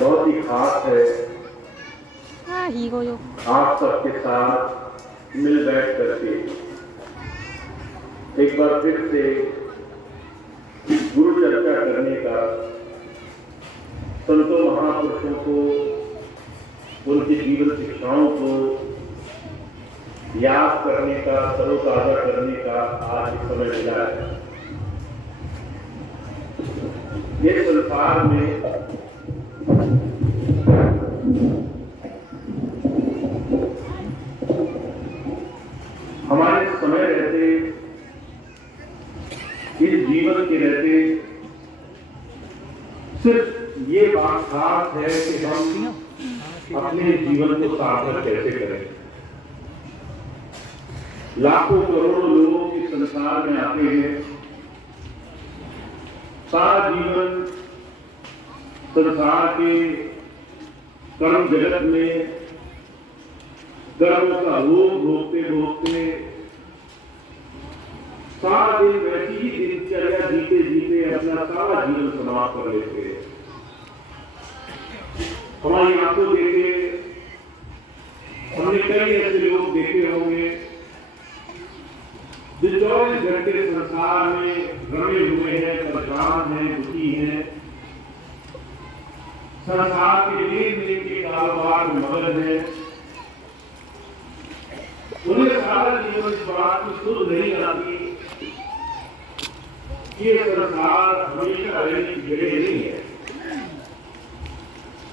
बहुत ही खास है 이거요. आप सबके साथ मिल बैठ करके एक बार फिर से गुरु चर्चा करने का, संतों महापुरुषों को उनकी जीवन शिक्षाओं को याद करने का, तरोताजा करने का आज समय मिला है। ये संसार में हमारे समय रहते, इस जीवन के रहते सिर्फ ये बात खास है कि हम अपने जीवन को सार्थक कैसे करें। लाखों करोड़ों लोग इस संसार में आते हैं, सारा जीवन संसार के कर्म जगत में कर्मों का भोग भोगते भोगते सारा दिन वैसी ही दिनचर्या जीते जीते अपना सारा जीवन समाप्त कर लेते हैं। हमारी आंखों देखे हमने कई ऐसे लोग देखे होंगे जो 24 घंटे संसार में रमे हुए हैं, परेशान हैं, दुखी हैं, संसार के लेन देन के कारोबार में मगन है। उन्हें सारा जीवन इस बात की सुध नहीं आती ये संसार हमेशा रहने की जगह नहीं है।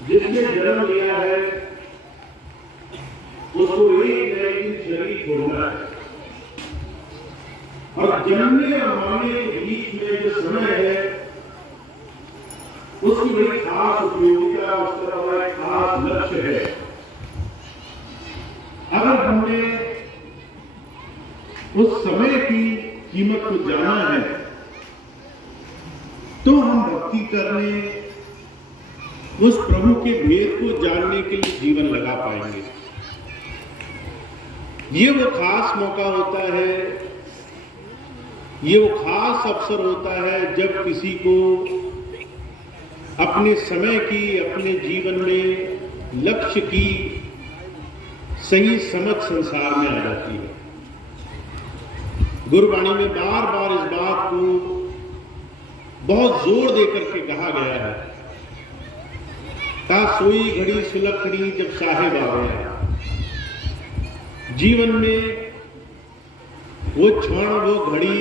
जिसने जन्म लिया है उसको एक न एक दिन शरीर छोड़ना है, और जन्मने और मरने के बीच में जो समय है उसकी बड़ी खास उपयोगिता, उसका बड़ा खास लक्ष्य है। अगर हमने उस समय की कीमत को जाना है तो हम भक्ति करने, उस प्रभु के भेद को जानने के लिए जीवन लगा पाएंगे। ये वो खास मौका होता है, ये वो खास अवसर होता है जब किसी को अपने समय की, अपने जीवन में लक्ष्य की सही समझ संसार में आ जाती है। गुरुवाणी में बार बार इस बात को बहुत जोर देकर के कहा गया है, ता सोई घड़ी सुलखड़ी जब साहेब आवे। जीवन में वो क्षण, वो घड़ी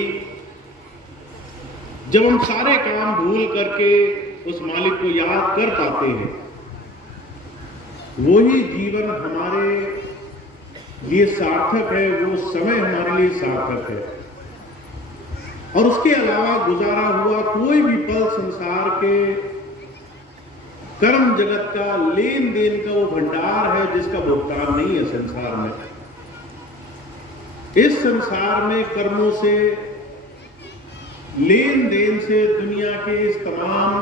जब हम सारे काम भूल करके उस मालिक को याद कर पाते हैं, वही जीवन हमारे लिए सार्थक है, वो समय हमारे लिए सार्थक है। और उसके अलावा गुजारा हुआ कोई भी पल संसार के कर्म जगत का, लेन देन का वो भंडार है जिसका भुगतान नहीं है संसार में। इस संसार में कर्मों से, लेन देन से, दुनिया के इस तमाम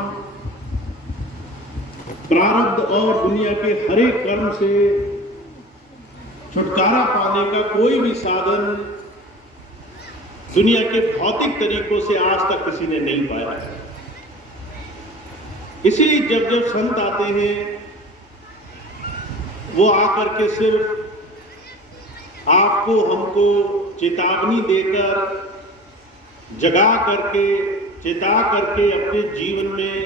प्रारब्ध और दुनिया के हर एक कर्म से छुटकारा पाने का कोई भी साधन दुनिया के भौतिक तरीकों से आज तक किसी ने नहीं पाया है। इसीलिए जब जब संत आते हैं वो आकर के सिर्फ आपको, हमको चेतावनी देकर, जगा करके, चेता करके अपने जीवन में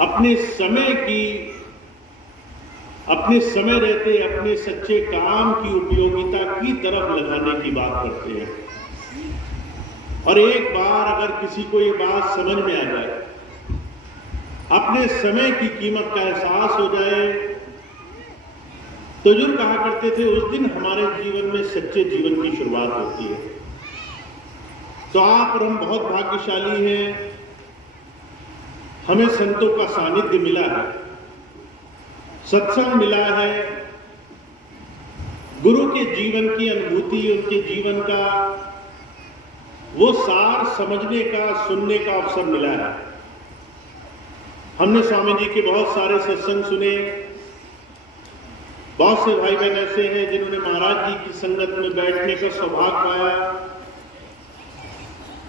अपने समय की, अपने समय रहते अपने सच्चे काम की उपयोगिता की तरफ लगाने की बात करते हैं। और एक बार अगर किसी को ये बात समझ में आ जाए, अपने समय की कीमत का एहसास हो जाए, तो जो कहा करते थे उस दिन हमारे जीवन में सच्चे जीवन की शुरुआत होती है। तो आप और हम बहुत भाग्यशाली हैं, हमें संतों का सानिध्य मिला है, सत्संग मिला है, गुरु के जीवन की अनुभूति, उनके जीवन का वो सार समझने का, सुनने का अवसर मिला है। हमने स्वामी जी के बहुत सारे सत्संग सुने, बहुत से भाई बहन ऐसे हैं जिन्होंने महाराज जी की संगत में बैठने का सौभाग्य पाया।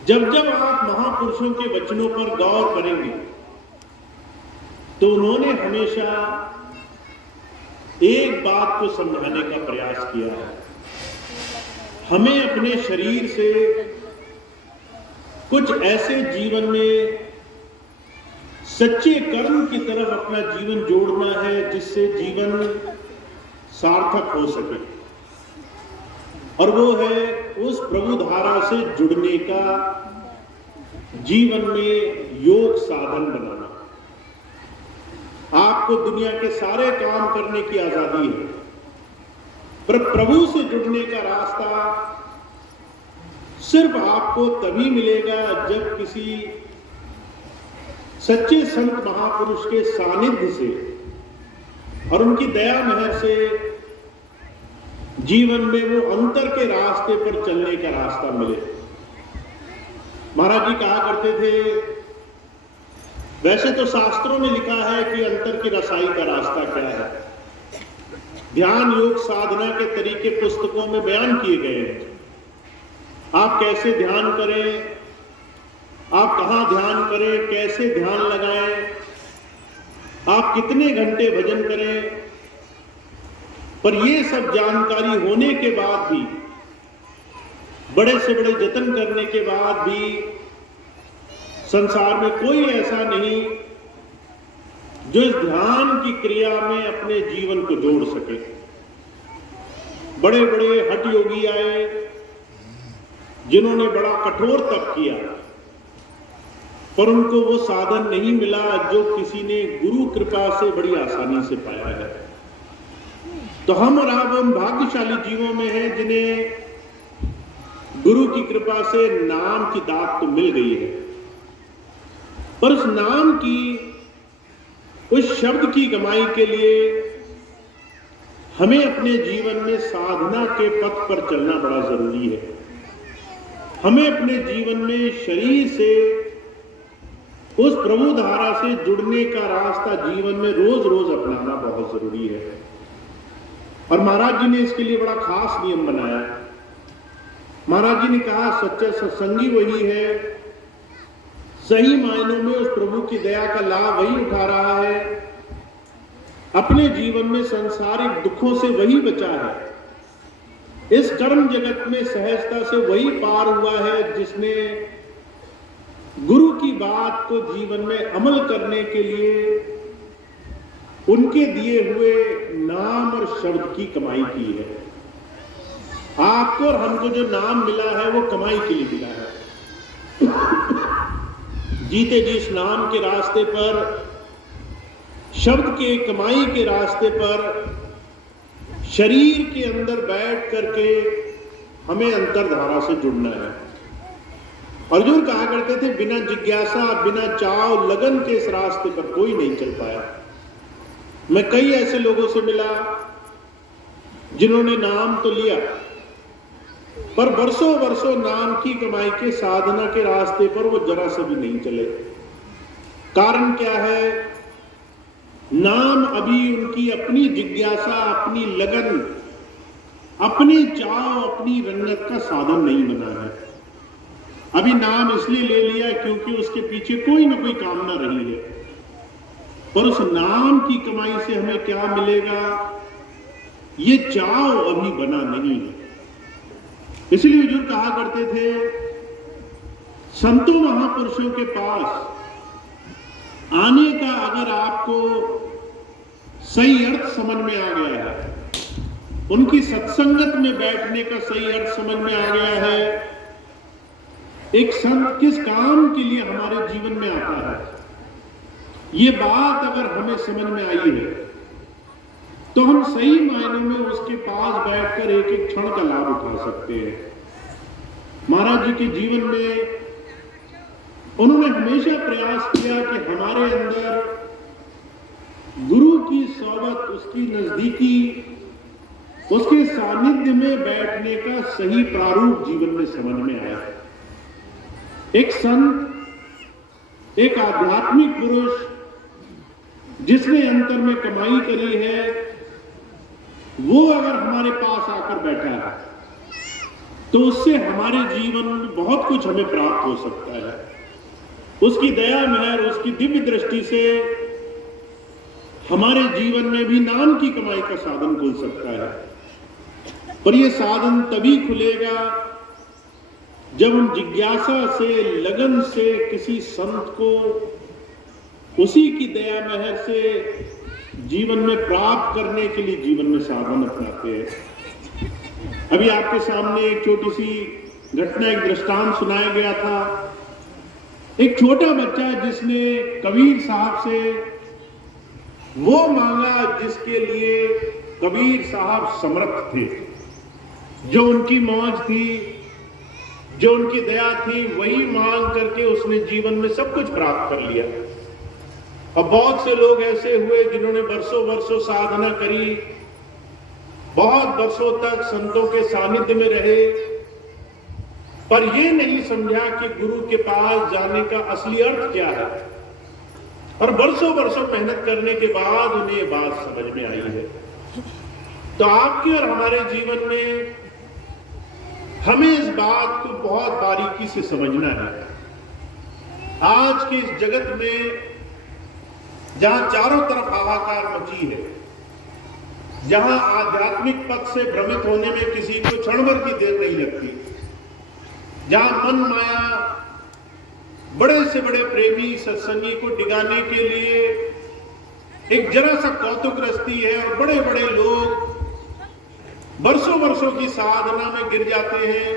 जब जब आप महापुरुषों के वचनों पर गौर करेंगे तो उन्होंने हमेशा एक बात को समझाने का प्रयास किया है, हमें अपने शरीर से कुछ ऐसे जीवन में सच्चे कर्म की तरफ अपना जीवन जोड़ना है जिससे जीवन सार्थक हो सके, और वो है उस प्रभु धारा से जुड़ने का जीवन में योग साधन बनाना। आपको दुनिया के सारे काम करने की आजादी है, पर प्रभु से जुड़ने का रास्ता सिर्फ आपको तभी मिलेगा जब किसी सच्चे संत महापुरुष के सानिध्य से और उनकी दया मेहर से जीवन में वो अंतर के रास्ते पर चलने का रास्ता मिले। महाराज जी कहा करते थे, वैसे तो शास्त्रों में लिखा है कि अंतर की रसाई का रास्ता क्या है, ध्यान योग साधना के तरीके पुस्तकों में बयान किए गए हैं। आप कैसे ध्यान करें, आप कहां ध्यान करें, कैसे ध्यान लगाएं, आप कितने घंटे भजन करें, पर ये सब जानकारी होने के बाद भी, बड़े से बड़े जतन करने के बाद भी संसार में कोई ऐसा नहीं जो इस ध्यान की क्रिया में अपने जीवन को जोड़ सके। बड़े बड़े हठ योगी आए जिन्होंने बड़ा कठोर तप किया, पर उनको वो साधन नहीं मिला जो किसी ने गुरु कृपा से बड़ी आसानी से पाया है। तो हम और आप उन भाग्यशाली जीवों में हैं जिन्हें गुरु की कृपा से नाम की दात तो मिल गई है, पर उस नाम की, उस शब्द की कमाई के लिए हमें अपने जीवन में साधना के पथ पर चलना बड़ा जरूरी है। हमें अपने जीवन में शरीर से उस प्रभु धारा से जुड़ने का रास्ता जीवन में रोज रोज अपनाना बहुत जरूरी है। और महाराज जी ने इसके लिए बड़ा खास नियम बनाया। महाराज जी ने कहा, सच्चा सत्संगी वही है, सही मायनों में उस प्रभु की दया का लाभ वही उठा रहा है, अपने जीवन में सांसारिक दुखों से वही बचा है, इस कर्म जगत में सहजता से वही पार हुआ है जिसने गुरु की बात को जीवन में अमल करने के लिए उनके दिए हुए नाम और शब्द की कमाई की है। आपको और हमको जो नाम मिला है वो कमाई के लिए मिला है। जीते जी इस नाम के रास्ते पर, शब्द के कमाई के रास्ते पर शरीर के अंदर बैठ करके हमें अंतरधारा से जुड़ना है। अर्जुन कहा करते थे, बिना जिज्ञासा, बिना चाव लगन के इस रास्ते पर कोई नहीं चल पाया। मैं कई ऐसे लोगों से मिला जिन्होंने नाम तो लिया, पर वर्षों वर्षों नाम की कमाई के साधना के रास्ते पर वो जरा से भी नहीं चले। कारण क्या है? नाम अभी उनकी अपनी जिज्ञासा, अपनी लगन, अपनी चाव, अपनी रंगत का साधन नहीं बना है। अभी नाम इसलिए ले लिया क्योंकि उसके पीछे कोई ना कोई कामना रही है, पर उस नाम की कमाई से हमें क्या मिलेगा, ये चाव अभी बना नहीं है। इसलिए हुजूर कहा करते थे, संतों महापुरुषों के पास आने का अगर आपको सही अर्थ समझ में आ गया है, उनकी सत्संगत में बैठने का सही अर्थ समझ में आ गया है, एक संत किस काम के लिए हमारे जीवन में आता है, ये बात अगर हमें समझ में आई है, तो हम सही मायने में उसके पास बैठकर एक एक क्षण का लाभ उठा सकते हैं। महाराज जी के जीवन में उन्होंने हमेशा प्रयास किया कि हमारे अंदर गुरु की सोबत, उसकी नजदीकी, उसके सानिध्य में बैठने का सही प्रारूप जीवन में समझ में आया। एक संत, एक आध्यात्मिक पुरुष जिसने अंतर में कमाई करी है, वो अगर हमारे पास आकर बैठा है तो उससे हमारे जीवन में बहुत कुछ हमें प्राप्त हो सकता है। उसकी दया मेहर, उसकी दिव्य दृष्टि से हमारे जीवन में भी नाम की कमाई का साधन खुल सकता है। पर यह साधन तभी खुलेगा जब हम जिज्ञासा से, लगन से किसी संत को उसी की दया महर से जीवन में प्राप्त करने के लिए जीवन में साधन अपनाते हैं। अभी आपके सामने एक छोटी सी घटना, एक दृष्टांत सुनाया गया था। एक छोटा बच्चा जिसने कबीर साहब से वो मांगा जिसके लिए कबीर साहब समर्थ थे, जो उनकी मौज थी, जो उनकी दया थी, वही मांग करके उसने जीवन में सब कुछ प्राप्त कर लिया। अब बहुत से लोग ऐसे हुए जिन्होंने वर्षों वर्षों साधना करी, बहुत वर्षों तक संतों के सानिध्य में रहे, पर ये नहीं समझा कि गुरु के पास जाने का असली अर्थ क्या है। और वर्षों वर्षों मेहनत करने के बाद उन्हें ये बात समझ में आई है। तो आपके और हमारे जीवन में हमें इस बात को बहुत बारीकी से समझना है। आज के इस जगत में जहां चारों तरफ हाहाकार मची है, जहां आध्यात्मिक पथ से भ्रमित होने में किसी को क्षण भर की देर नहीं लगती, जहां मन माया बड़े से बड़े प्रेमी सत्संगी को डिगाने के लिए एक जरा सा कौतुक रचती है और बड़े बड़े लोग वर्षों वर्षों की साधना में गिर जाते हैं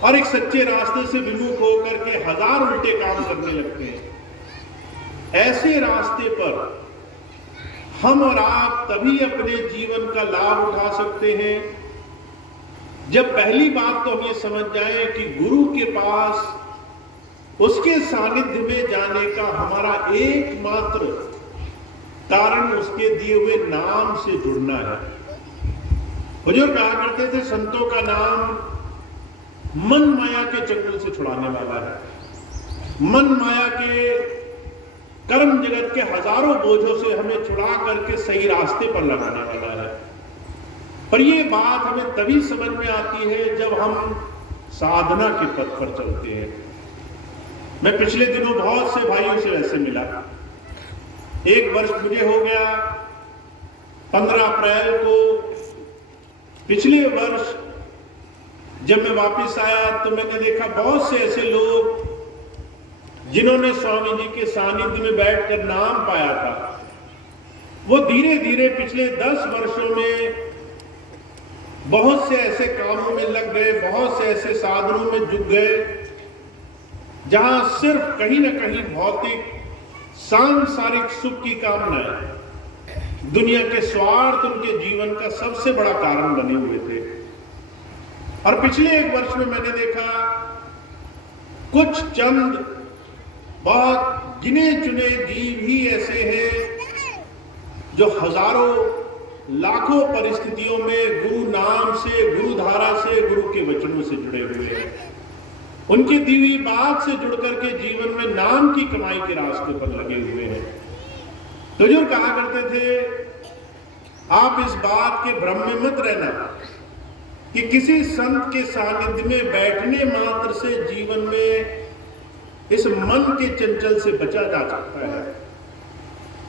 और एक सच्चे रास्ते से विमुख होकर के हजार उल्टे काम करने लगते हैं। ऐसे रास्ते पर हम और आप तभी अपने जीवन का लाभ उठा सकते हैं जब पहली बात तो हम ये समझ जाएं कि गुरु के पास, उसके सानिध्य में जाने का हमारा एकमात्र कारण उसके दिए हुए नाम से जुड़ना है। हुजूर कहा करते थे, संतों का नाम मन माया के चंगुल से छुड़ाने वाला है। मन माया के कर्म जगत के हजारों बोझों से हमें छुड़ा करके सही रास्ते पर लगाने वाला है। पर यह बात हमें तभी समझ में आती है जब हम साधना के पथ पर चलते हैं। मैं पिछले दिनों बहुत से भाइयों से ऐसे मिला। एक वर्ष मुझे हो गया, 15 अप्रैल को पिछले वर्ष जब मैं वापस आया तो मैंने देखा बहुत से ऐसे लोग जिन्होंने स्वामी जी के सानिध्य में बैठकर नाम पाया था, वो धीरे धीरे पिछले 10 वर्षों में बहुत से ऐसे कामों में लग गए, बहुत से ऐसे साधनों में जुट गए जहां सिर्फ कहीं ना कहीं भौतिक सांसारिक सुख की कामना है, दुनिया के स्वार्थ उनके जीवन का सबसे बड़ा कारण बने हुए थे। और पिछले एक वर्ष में मैंने देखा कुछ चंद बहुत गिने चुने जीव ही ऐसे हैं जो हजारों लाखों परिस्थितियों में गुरु नाम से, गुरु धारा से, गुरु के वचनों से जुड़े हुए हैं। उनकी दी हुई बात से जुड़ करके जीवन में नाम की कमाई के रास्ते पर लगे हुए हैं। तो जो कहा करते थे, आप इस बात के भ्रम में मत रहना कि किसी संत के सानिध्य में बैठने मात्र से जीवन में इस मन के चंचल से बचा जा सकता है।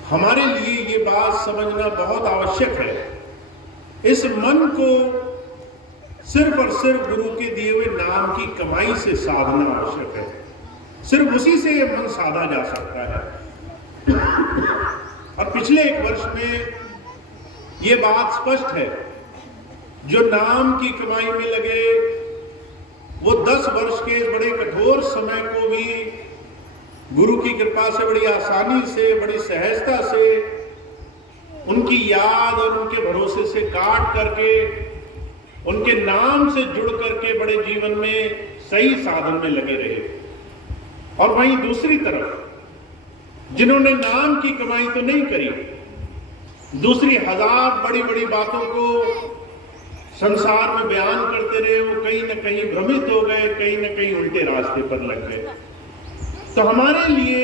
हमारे लिए ये बात समझना बहुत आवश्यक है। इस मन को सिर्फ और सिर्फ गुरु के दिए हुए नाम की कमाई से साधना आवश्यक है। सिर्फ उसी से ये मन साधा जा सकता है। और पिछले एक वर्ष में ये बात स्पष्ट है, जो नाम की कमाई में लगे वो 10 वर्ष के बड़े कठोर समय को भी गुरु की कृपा से बड़ी आसानी से, बड़ी सहजता से, उनकी याद और उनके भरोसे से काट करके, उनके नाम से जुड़ करके बड़े जीवन में सही साधन में लगे रहे। और वहीं दूसरी तरफ जिन्होंने नाम की कमाई तो नहीं करी, दूसरी हजार बड़ी बड़ी बातों को संसार में बयान करते रहे, वो कहीं ना कहीं भ्रमित हो गए, कहीं ना कहीं उल्टे रास्ते पर लग गए। तो हमारे लिए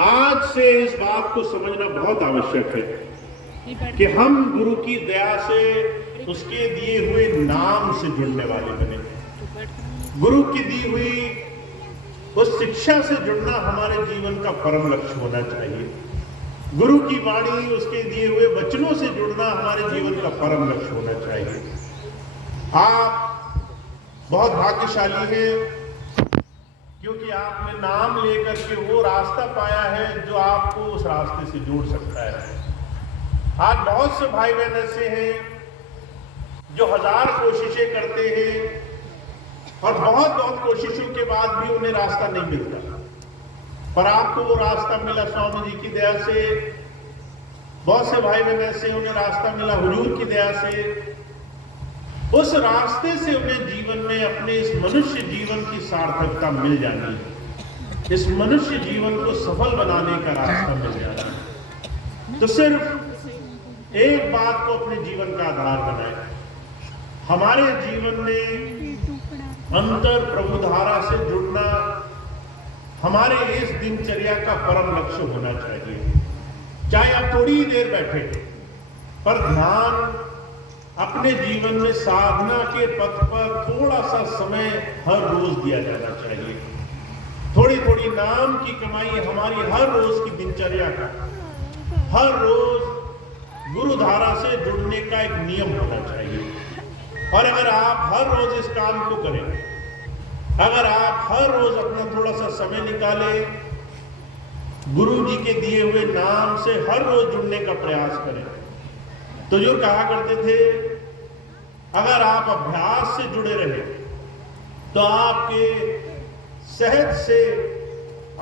आज से इस बात को समझना बहुत आवश्यक है कि हम गुरु की दया से, उसके दिए हुए नाम से जुड़ने वाले बने। गुरु की दी हुई उस शिक्षा से जुड़ना हमारे जीवन का परम लक्ष्य होना चाहिए। गुरु की वाणी, उसके दिए हुए वचनों से जुड़ना हमारे जीवन का परम लक्ष्य होना चाहिए। आप बहुत भाग्यशाली हैं क्योंकि आपने नाम लेकर के वो रास्ता पाया है जो आपको उस रास्ते से जोड़ सकता है। आज बहुत से भाई बहन ऐसे हैं जो 1000 कोशिशें करते हैं और बहुत कोशिशों के बाद भी उन्हें रास्ता नहीं मिलता, पर आपको वो रास्ता मिला स्वामी जी की दया से। बहुत से भाई बहन ऐसे उन्हें रास्ता मिला हुजूर की दया से। उस रास्ते से उन्हें जीवन में अपने इस मनुष्य जीवन की सार्थकता मिल जानी है, इस मनुष्य जीवन को सफल बनाने का रास्ता मिल जाना है। तो सिर्फ एक बात को अपने जीवन का आधार बनाए, हमारे जीवन में अंतर प्रभुधारा से जुड़ना हमारे इस दिनचर्या का परम लक्ष्य होना चाहिए। चाहे आप थोड़ी ही देर बैठे, पर ध्यान अपने जीवन में साधना के पथ पर थोड़ा सा समय हर रोज दिया जाना चाहिए। थोड़ी थोड़ी नाम की कमाई हमारी हर रोज की दिनचर्या का, हर रोज गुरु धारा से जुड़ने का एक नियम होना चाहिए। और अगर आप हर रोज इस काम को करें, अगर आप हर रोज अपना थोड़ा सा समय निकालें, गुरु जी के दिए हुए नाम से हर रोज जुड़ने का प्रयास करें, तो जो कहा करते थे अगर आप अभ्यास से जुड़े रहे तो आपके सहज से,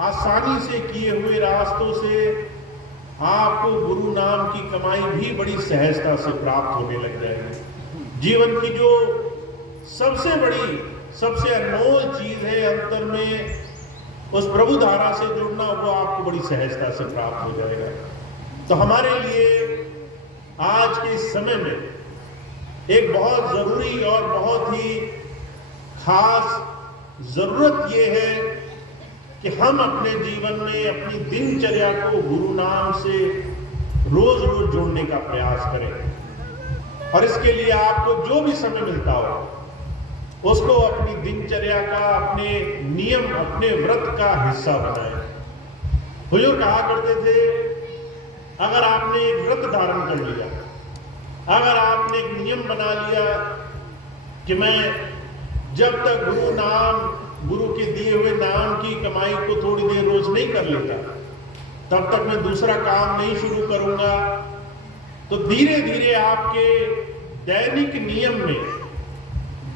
आसानी से किए हुए रास्तों से आपको गुरु नाम की कमाई भी बड़ी सहजता से प्राप्त होने लग जाएगी। जीवन की जो सबसे बड़ी, सबसे अनमोल चीज है अंतर में, उस प्रभु धारा से जुड़ना, वो आपको बड़ी सहजता से प्राप्त हो जाएगा। तो हमारे लिए आज के इस समय में एक बहुत जरूरी और बहुत ही खास जरूरत ये है कि हम अपने जीवन में अपनी दिनचर्या को गुरु नाम से रोज रोज जोड़ने का प्रयास करें। और इसके लिए आपको जो भी समय मिलता हो उसको अपनी दिनचर्या का, अपने नियम, अपने व्रत का हिस्सा बनाएं। हुजूर कहा करते थे अगर आपने एक व्रत धारण कर लिया, अगर आपने एक नियम बना लिया कि मैं जब तक गुरु के दिए हुए नाम की कमाई को थोड़ी देर रोज नहीं कर लेता, तब तक मैं दूसरा काम नहीं शुरू करूंगा, तो धीरे धीरे आपके दैनिक नियम में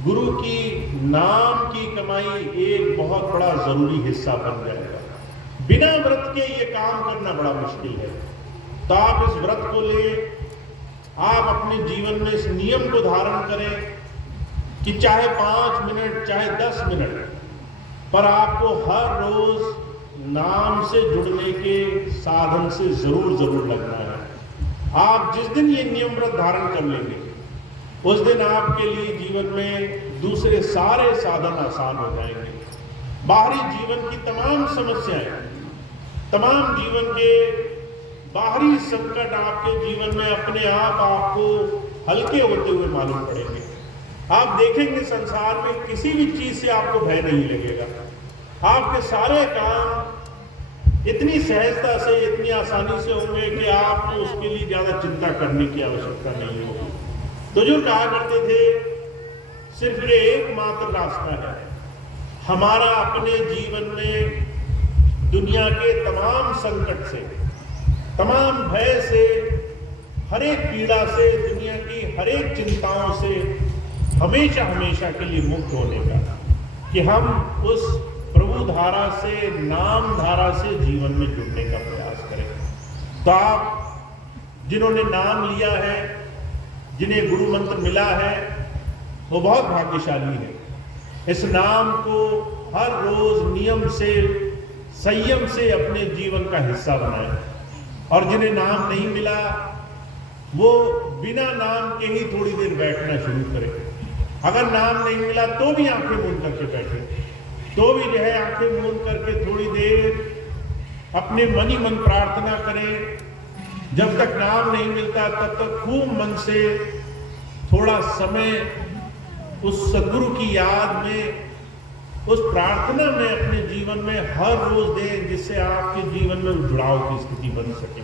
गुरु की नाम की कमाई एक बहुत बड़ा जरूरी हिस्सा बन जाएगा। बिना व्रत के ये काम करना बड़ा मुश्किल है। तो आप इस व्रत को ले, आप अपने जीवन में इस नियम को धारण करें कि चाहे 5 मिनट, चाहे 10 मिनट, पर आपको हर रोज नाम से जुड़ने के साधन से जरूर लगना है। आप जिस दिन ये नियम व्रत धारण कर लेंगे उस दिन आपके लिए जीवन में दूसरे सारे साधन आसान हो जाएंगे। बाहरी जीवन की तमाम समस्याएं, तमाम जीवन के बाहरी संकट आपके जीवन में अपने आप आपको हल्के होते हुए मालूम पड़ेंगे। आप देखेंगे संसार में किसी भी चीज से आपको भय नहीं लगेगा। आपके सारे काम इतनी सहजता से, इतनी आसानी से होंगे कि आपको उसके लिए ज्यादा चिंता करने की आवश्यकता नहीं होगी। तो जो कहा करते थे सिर्फ ये एकमात्र रास्ता है हमारा अपने जीवन में दुनिया के तमाम संकट से, तमाम भय से, हर एक पीड़ा से, दुनिया की हर एक चिंताओं से हमेशा हमेशा के लिए मुक्त होने का, कि हम उस प्रभु धारा से, नाम धारा से जीवन में जुड़ने का प्रयास करें। तो आप जिन्होंने नाम लिया है, जिन्हें गुरु मंत्र मिला है, वो बहुत भाग्यशाली है। इस नाम को हर रोज नियम से, संयम से अपने जीवन का हिस्सा बनाएं। और जिन्हें नाम नहीं मिला वो बिना नाम के ही थोड़ी देर बैठना शुरू करें। अगर नाम नहीं मिला तो भी आंखें मूंद करके बैठे, तो भी जो है आंखें मूंद करके थोड़ी देर अपने मन ही मन प्रार्थना करें। जब तक नाम नहीं मिलता तब तक खूब मन से थोड़ा समय उस सद्गुरु की याद में, उस प्रार्थना में अपने जीवन में हर रोज दें, जिससे आपके जीवन में जुड़ाव की स्थिति बन सके।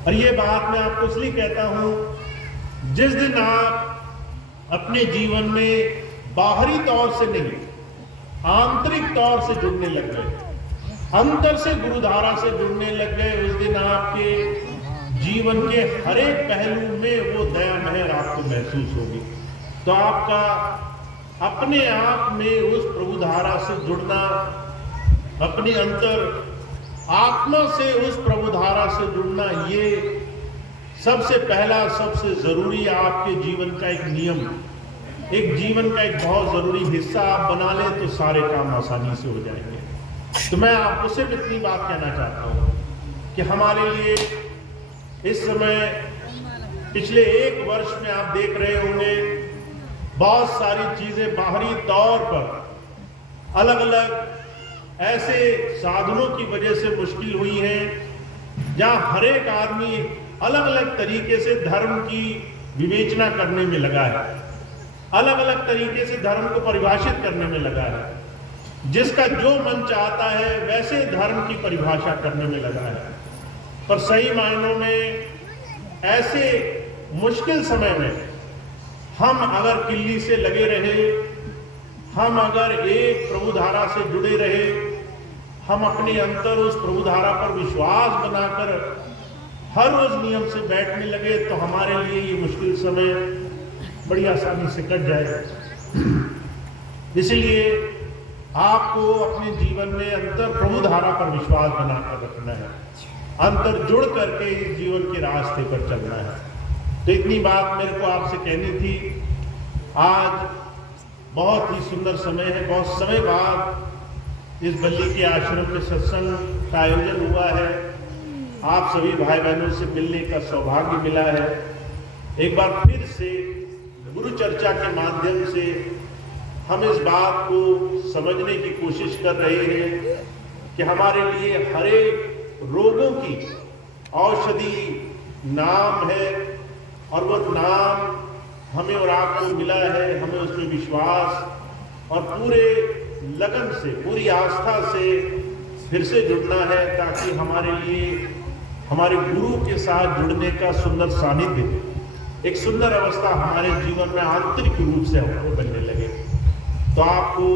और ये बात मैं आपको इसलिए कहता हूं, जिस दिन आप अपने जीवन में बाहरी तौर से नहीं, आंतरिक तौर से जुड़ने लग गए, अंदर से गुरुधारा से जुड़ने लग गए, उस दिन आपके जीवन के हर एक पहलू में वो दया मेहर आपको महसूस होगी। तो आपका अपने आप में उस प्रभुधारा से जुड़ना, अपनी अंतर आत्मा से उस प्रभुधारा से जुड़ना, ये सबसे पहला, सबसे जरूरी आपके जीवन का एक नियम, एक जीवन का एक बहुत जरूरी हिस्सा आप बना लें तो सारे काम आसानी से हो जाएंगे। तो मैं आपको सिर्फ इतनी बात कहना चाहता हूं कि हमारे लिए इस समय पिछले 1 वर्ष में आप देख रहे होंगे बहुत सारी चीजें बाहरी तौर पर अलग अलग ऐसे साधनों की वजह से मुश्किल हुई हैं, जहां हर एक आदमी अलग अलग तरीके से धर्म की विवेचना करने में लगा है, अलग अलग तरीके से धर्म को परिभाषित करने में लगा है, जिसका जो मन चाहता है वैसे धर्म की परिभाषा करने में लगा है। पर सही मायनों में ऐसे मुश्किल समय में हम अगर किल्ली से लगे रहे, हम अगर एक प्रभुधारा से जुड़े रहे, हम अपने अंतर उस प्रभुधारा पर विश्वास बनाकर हर रोज नियम से बैठने लगे, तो हमारे लिए ये मुश्किल समय बड़ी आसानी से कट जाएगा। इसलिए आपको अपने जीवन में अंतर प्रभुधारा पर विश्वास बनाकर रखना है, अंतर जुड़ करके इस जीवन के रास्ते पर चलना है। तो इतनी बात मेरे को आपसे कहनी थी। आज बहुत ही सुंदर समय है, बहुत समय बाद इस बल्ली के आश्रम के सत्संग का आयोजन हुआ है। आप सभी भाई बहनों से मिलने का सौभाग्य मिला है। एक बार फिर से गुरु चर्चा के माध्यम से हम इस बात को समझने की कोशिश कर रहे हैं कि हमारे लिए हर एक रोगों की औषधि नाम है, और वो नाम हमें और आपको मिला है। हमें उसमें विश्वास और पूरे लगन से, पूरी आस्था से फिर से जुड़ना है, ताकि हमारे लिए हमारे गुरु के साथ जुड़ने का सुंदर सानिध्य, एक सुंदर अवस्था हमारे जीवन में आंतरिक रूप से हमको बनने लगे। तो आपको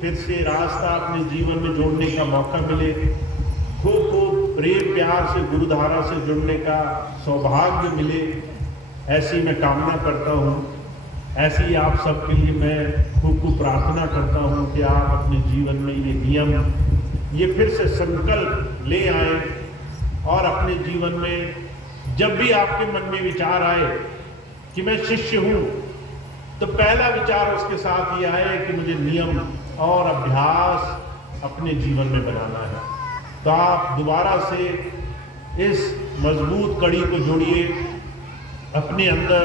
फिर से रास्ता अपने जीवन में जोड़ने का मौका मिले, खूब खूब प्रेम प्यार से गुरुधारा से जुड़ने का सौभाग्य मिले, ऐसी मैं कामना करता हूँ। ऐसी ही आप सबके लिए मैं खूब खूब प्रार्थना करता हूँ कि आप अपने जीवन में ये नियम, ये फिर से संकल्प ले आए, और अपने जीवन में जब भी आपके मन में विचार आए कि मैं शिष्य हूँ, तो पहला विचार उसके साथ ये आए कि मुझे नियम और अभ्यास अपने जीवन में बनाना है। तो आप दोबारा से इस मजबूत कड़ी को जोड़िए, अपने अंदर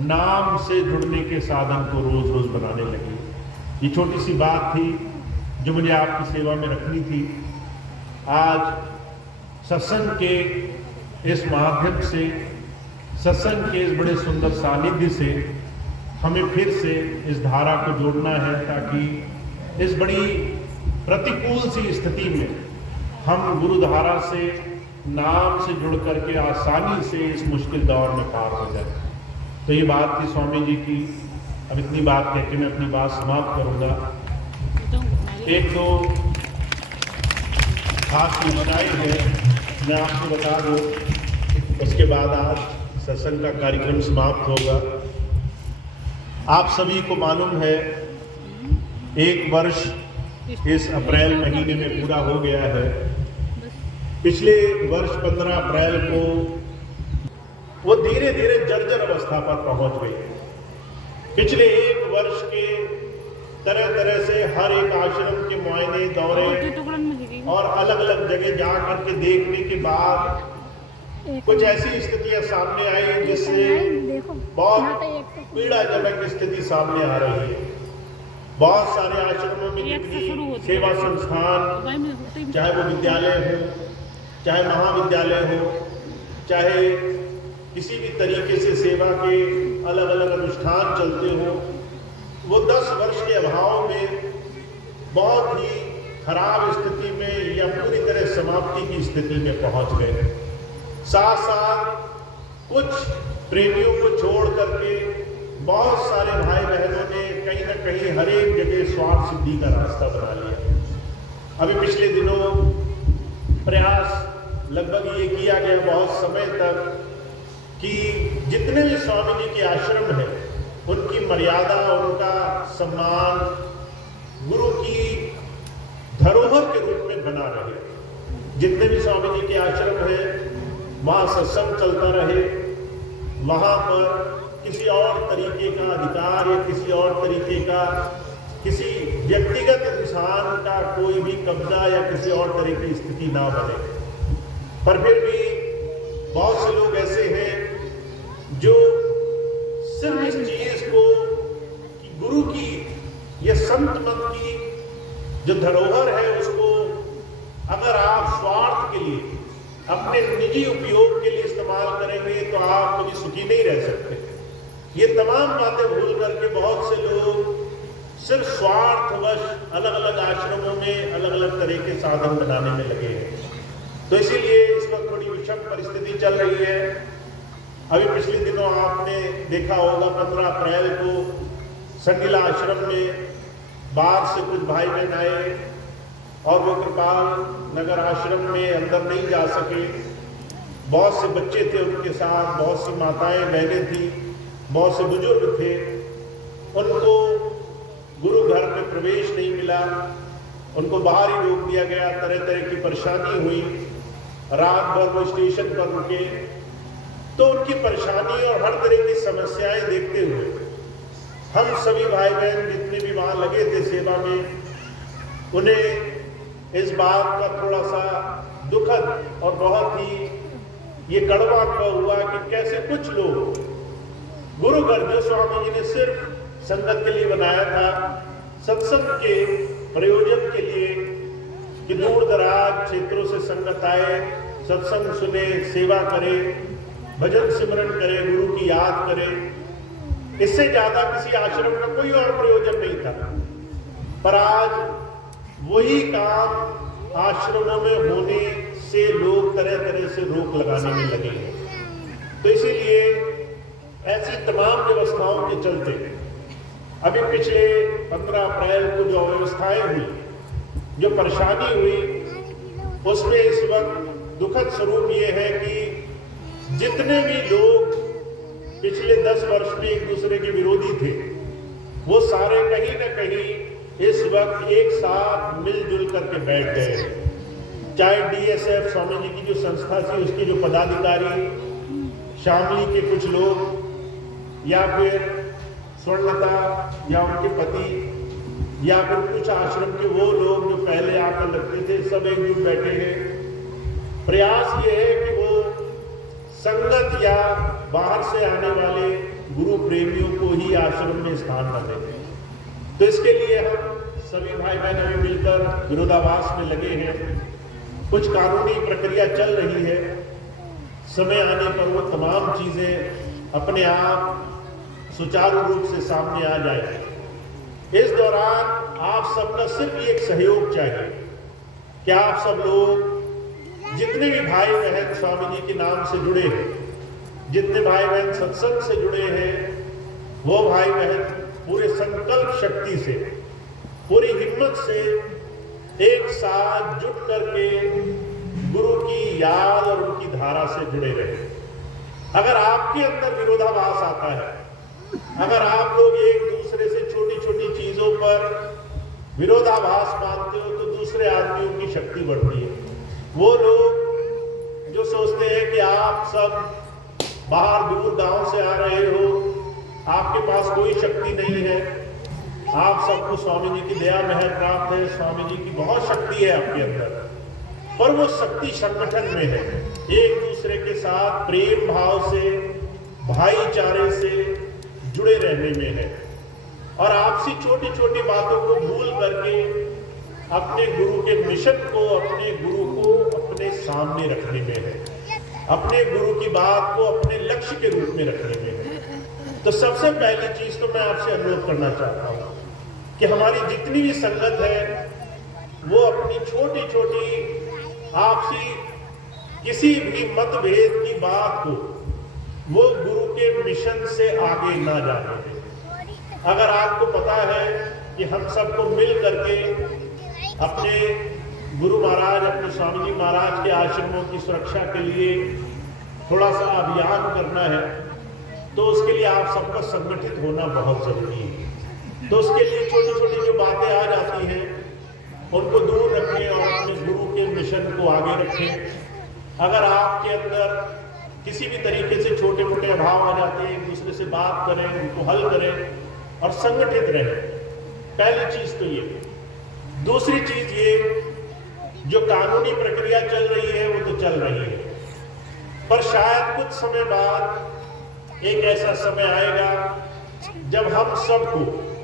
नाम से जुड़ने के साधन को रोज रोज बनाने लगे। ये छोटी सी बात थी जो मुझे आपकी सेवा में रखनी थी। आज सत्संग के इस माध्यम से, सत्संग के इस बड़े सुंदर सानिध्य से हमें फिर से इस धारा को जोड़ना है, ताकि इस बड़ी प्रतिकूल सी स्थिति में हम गुरुधारा से, नाम से जुड़ करके आसानी से इस मुश्किल दौर में पार हो जाए। तो ये बात थी स्वामी जी की। अब इतनी बात कह के मैं अपनी बात समाप्त करूंगा। एक दो खास सूचनाएं हैं मैं आपको बता दूं, उसके बाद आज सत्संग का कार्यक्रम समाप्त होगा। आप सभी को मालूम है 1 वर्ष इस अप्रैल महीने में पूरा हो गया है। पिछले वर्ष 15 अप्रैल को वो धीरे धीरे जर्जर अवस्था पर पहुंच गई। पिछले 1 वर्ष के तरह तरह से हर एक आश्रम के मुआयने, दौरे और अलग अलग जगह जा करके देखने के बाद कुछ ऐसी स्थितियां सामने आई जिससे बहुत पीड़ाजनक स्थिति सामने आ रही है। बहुत सारे आश्रमों में जितनी सेवा संस्थान, चाहे वो विद्यालय हो, चाहे महाविद्यालय हो, चाहे किसी भी तरीके से सेवा के अलग अलग अनुष्ठान चलते हो, वो 10 वर्ष के अभाव में बहुत ही खराब स्थिति में या पूरी तरह समाप्ति की स्थिति में पहुंच गए। साथ साथ कुछ प्रेमियों को छोड़ करके बहुत सारे भाई बहनों ने कहीं ना कहीं हर एक जगह स्वार्थ सिद्धि का रास्ता बना लिया। अभी पिछले दिनों प्रयास लगभग ये किया गया बहुत समय तक कि जितने भी स्वामी जी के आश्रम है उनकी मर्यादा, उनका सम्मान गुरु की धरोहर के रूप में बना रहे। जितने भी स्वामी जी के आश्रम है वहाँ सत्संग चलता रहे, वहाँ पर किसी और तरीके का अधिकार या किसी और तरीके का किसी व्यक्तिगत इंसान का कोई भी कब्जा या किसी और तरह की स्थिति ना बने। पर फिर भी बहुत से लोग ऐसे हैं जो सिर्फ इस चीज को कि गुरु की या संत मत की जो धरोहर है उसको अगर आप स्वार्थ के लिए, अपने निजी उपयोग के लिए इस्तेमाल करेंगे तो आप कभी सुखी नहीं रह सकते। ये तमाम बातें भूल करके बहुत से लोग सिर्फ स्वार्थवश अलग अलग आश्रमों में अलग अलग तरह के साधन बनाने में लगे हैं। तो इसीलिए इस वक्त थोड़ी विषम परिस्थिति चल रही है। अभी पिछले दिनों आपने देखा होगा 15 अप्रैल को संडीला आश्रम में बाहर से कुछ भाई बहन आए और वो कृपाल नगर आश्रम में अंदर नहीं जा सके। बहुत से बच्चे थे उनके साथ, बहुत सी माताएं बहनें थी, बहुत से बुजुर्ग थे। उनको गुरु घर में प्रवेश नहीं मिला, उनको बाहर ही रोक दिया गया। तरह तरह की परेशानी हुई। रात भर वो स्टेशन पर रुके। तो उनकी परेशानी और हर तरह की समस्याएं देखते हुए हम सभी भाई बहन जितने भी वहाँ लगे थे सेवा में, उन्हें इस बात का थोड़ा सा दुखद और बहुत ही ये कड़वा अनुभव हुआ कि कैसे कुछ लोग गुरु घर जो स्वामी जी ने सिर्फ संगत के लिए बनाया था, सत्संग के प्रयोजन के लिए कि दूर दराज क्षेत्रों से संगत आए, सत्संग सुने, सेवा करे, भजन सिमरन करे, गुरु की याद करे, इससे ज्यादा किसी आश्रम का कोई और प्रयोजन नहीं था। पर आज वही काम आश्रमों में होने से लोग तरह तरह से रोक लगाने में लगे हैं। तो इसीलिए ऐसी तमाम व्यवस्थाओं के चलते अभी पिछले 15 अप्रैल को जो व्यवस्थाएं हुई, जो परेशानी हुई, उसमें इस वक्त दुखद स्वरूप ये है कि जितने भी लोग पिछले 10 वर्ष में एक दूसरे के विरोधी थे, वो सारे कहीं ना कहीं इस वक्त एक साथ मिलजुल करके बैठ गए। चाहे DSF स्वामी जी की जो संस्था थी उसके जो पदाधिकारी, शामली के कुछ लोग, या फिर स्वर्णलता या उनके पति, या फिर कुछ आश्रम के वो लोग जो पहले आकर लगते थे, सब एकजुट बैठे हैं। प्रयास ये है कि वो संगत या बाहर से आने वाले गुरु प्रेमियों को ही आश्रम में स्थान न दें। तो इसके लिए हम सभी भाई बहन मिलकर विरोधाभास में लगे हैं। कुछ कानूनी प्रक्रिया चल रही है। समय आने पर वो तमाम चीजें अपने आप सुचारू रूप से सामने आ जाए। इस दौरान आप सबका सिर्फ एक सहयोग चाहिए कि आप सब लोग जितने भी भाई बहन स्वामी जी के नाम से जुड़े हैं, जितने भाई बहन सत्संग से जुड़े हैं, वो भाई बहन पूरे संकल्प शक्ति से, पूरी हिम्मत से एक साथ जुट करके गुरु की याद और उनकी धारा से जुड़े रहे। अगर आपके अंदर विरोधाभास आता है, अगर आप लोग एक दूसरे से छोटी छोटी चीजों पर विरोधाभास मानते हो, तो दूसरे आदमियों की शक्ति बढ़ती है। वो लोग जो सोचते हैं कि आप सब बाहर दूर गांव से आ रहे हो, आपके पास कोई शक्ति नहीं है, आप सबको स्वामी जी की दया मेहर प्राप्त है, स्वामी जी की बहुत शक्ति है आपके अंदर, पर वो शक्ति संगठन में है, एक दूसरे के साथ प्रेम भाव से, भाईचारे से जुड़े रहने में है, और आपसी छोटी छोटी बातों को भूल करके अपने गुरु के मिशन को, अपने गुरु को अपने सामने रखने में है, अपने गुरु की बात को अपने लक्ष्य के रूप में रखने में है। तो सबसे पहली चीज तो मैं आपसे अनुरोध करना चाहता हूं कि हमारी जितनी भी संगत है वो अपनी छोटी छोटी आपसी किसी भी मतभेद की बात को वो गुरु के मिशन से आगे ना जाने दें। अगर आपको पता है कि हम सबको मिल करके अपने गुरु महाराज, अपने स्वामी जी महाराज के आश्रमों की सुरक्षा के लिए थोड़ा सा अभियान करना है, तो उसके लिए आप सबका संगठित होना बहुत जरूरी है। तो उसके लिए छोटी छोटी जो बातें आ जाती हैं उनको दूर रखें और अपने गुरु के मिशन को आगे रखें। अगर आपके अंदर किसी भी तरीके से छोटे मोटे अभाव आ जाते हैं, एक दूसरे से बात करें, उनको हल करें और संगठित रहें। पहली चीज तो ये। दूसरी चीज ये, जो कानूनी प्रक्रिया चल रही है वो तो चल रही है, पर शायद कुछ समय बाद एक ऐसा समय आएगा जब हम सबको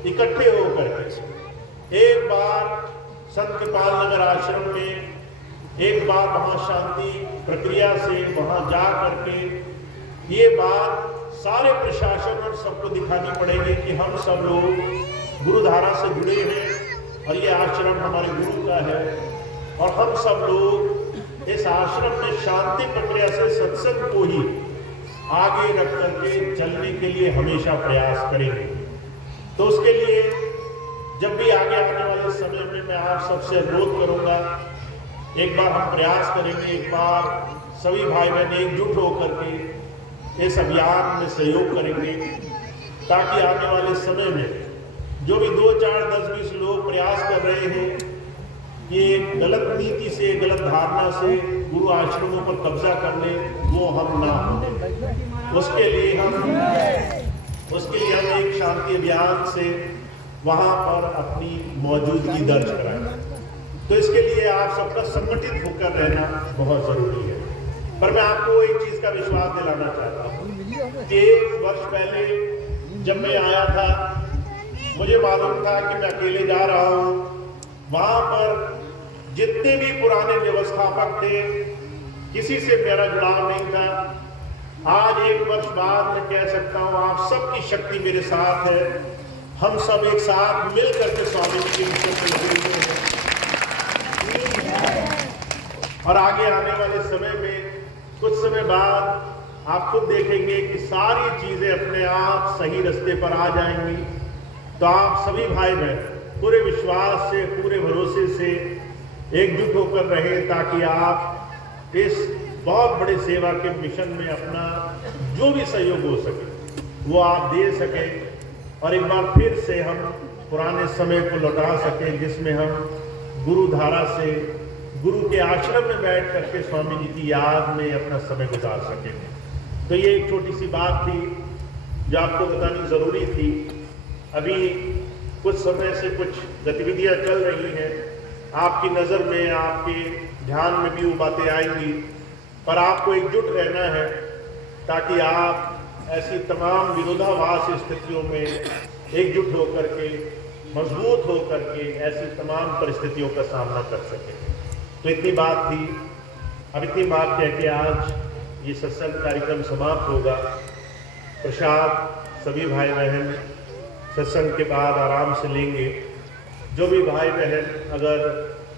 इकट्ठे होकर एक बार संत कृपाल नगर आश्रम में, एक बार वहां शांति प्रक्रिया से वहां जा करके ये बात सारे प्रशासन और सबको दिखानी पड़ेगी कि हम सब लोग गुरुधारा से जुड़े हैं और ये आश्रम हमारे गुरु का है, और हम सब लोग इस आश्रम में शांति प्रक्रिया से सत्संग को ही आगे रख करके चलने के लिए हमेशा प्रयास करेंगे। तो उसके लिए जब भी आगे आने वाले समय में मैं आप सबसे अनुरोध करूंगा, एक बार हम प्रयास करेंगे, एक बार सभी भाई बहन एकजुट होकर के इस अभियान में सहयोग करेंगे, ताकि आने वाले समय में जो भी 2, 4, 10, 20 लोग प्रयास कर रहे हैं ये गलत नीति से, गलत धारणा से गुरु आश्रमों पर कब्जा करने, वो हम ना हो। उसके लिए हम एक शांति अभियान से वहां पर अपनी मौजूदगी दर्ज कराएं। तो इसके लिए आप सबका संगठित होकर रहना बहुत जरूरी है। पर मैं आपको एक चीज का विश्वास दिलाना चाहता हूँ कि 1 वर्ष पहले जब मैं आया था, मुझे मालूम था कि मैं अकेले जा रहा हूँ। वहां पर जितने भी पुराने व्यवस्थापक थे, किसी से मेरा जुड़ाव नहीं था। आज 1 वर्ष बाद मैं कह सकता हूँ आप सबकी शक्ति मेरे साथ है। हम सब एक साथ मिल करके स्वामी जी के मिशन में लगे हुए हैं। और आगे आने वाले समय में, कुछ समय बाद आप खुद देखेंगे कि सारी चीजें अपने आप सही रास्ते पर आ जाएंगी। तो आप सभी भाई बहन पूरे विश्वास से, पूरे भरोसे से एकजुट होकर रहें, ताकि आप इस बहुत बड़े सेवा के मिशन में अपना जो भी सहयोग हो सके वो आप दे सकें, और एक बार फिर से हम पुराने समय को लौटा सकें, जिसमें हम गुरु धारा से, गुरु के आश्रम में बैठ करके स्वामी जी की याद में अपना समय गुजार सकें। तो ये एक छोटी सी बात थी जो आपको बतानी जरूरी थी। अभी कुछ समय से कुछ गतिविधियां चल रही हैं, आपकी नज़र में, आपके ध्यान में भी वो बातें आएंगी, पर आपको एकजुट रहना है ताकि आप ऐसी तमाम विरोधाभास स्थितियों में एकजुट होकर के, मजबूत होकर के ऐसी तमाम परिस्थितियों का सामना कर सकें। तो इतनी बात थी। अब इतनी बात कह के आज ये सत्संग कार्यक्रम समाप्त होगा। प्रसाद सभी भाई बहन सत्संग के बाद आराम से लेंगे। जो भी भाई बहन अगर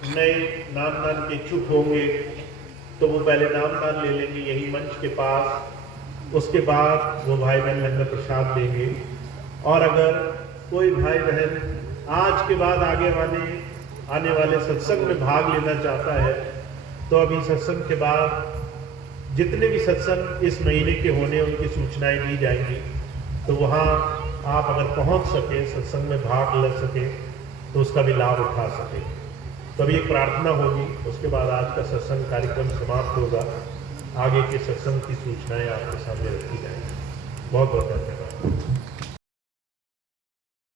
नए नामदान के इच्छुक होंगे तो वो पहले नामदान ले लेंगे यही मंच के पास। उसके बाद वो भाई बहन लंगर प्रसाद लेंगे। और अगर कोई भाई बहन आज के बाद आने वाले सत्संग में भाग लेना चाहता है, तो अभी सत्संग के बाद जितने भी सत्संग इस महीने के होने उनकी सूचनाएं दी जाएंगी। तो वहाँ आप अगर पहुँच सके, सत्संग में भाग ले सके, तो उसका भी लाभ उठा सके। तो अभी एक प्रार्थना होगी, उसके बाद आज का सत्संग कार्यक्रम समाप्त होगा। आगे के सत्संग की सूचनाएं आपके सामने रखी जाएंगी। बहुत बहुत धन्यवाद।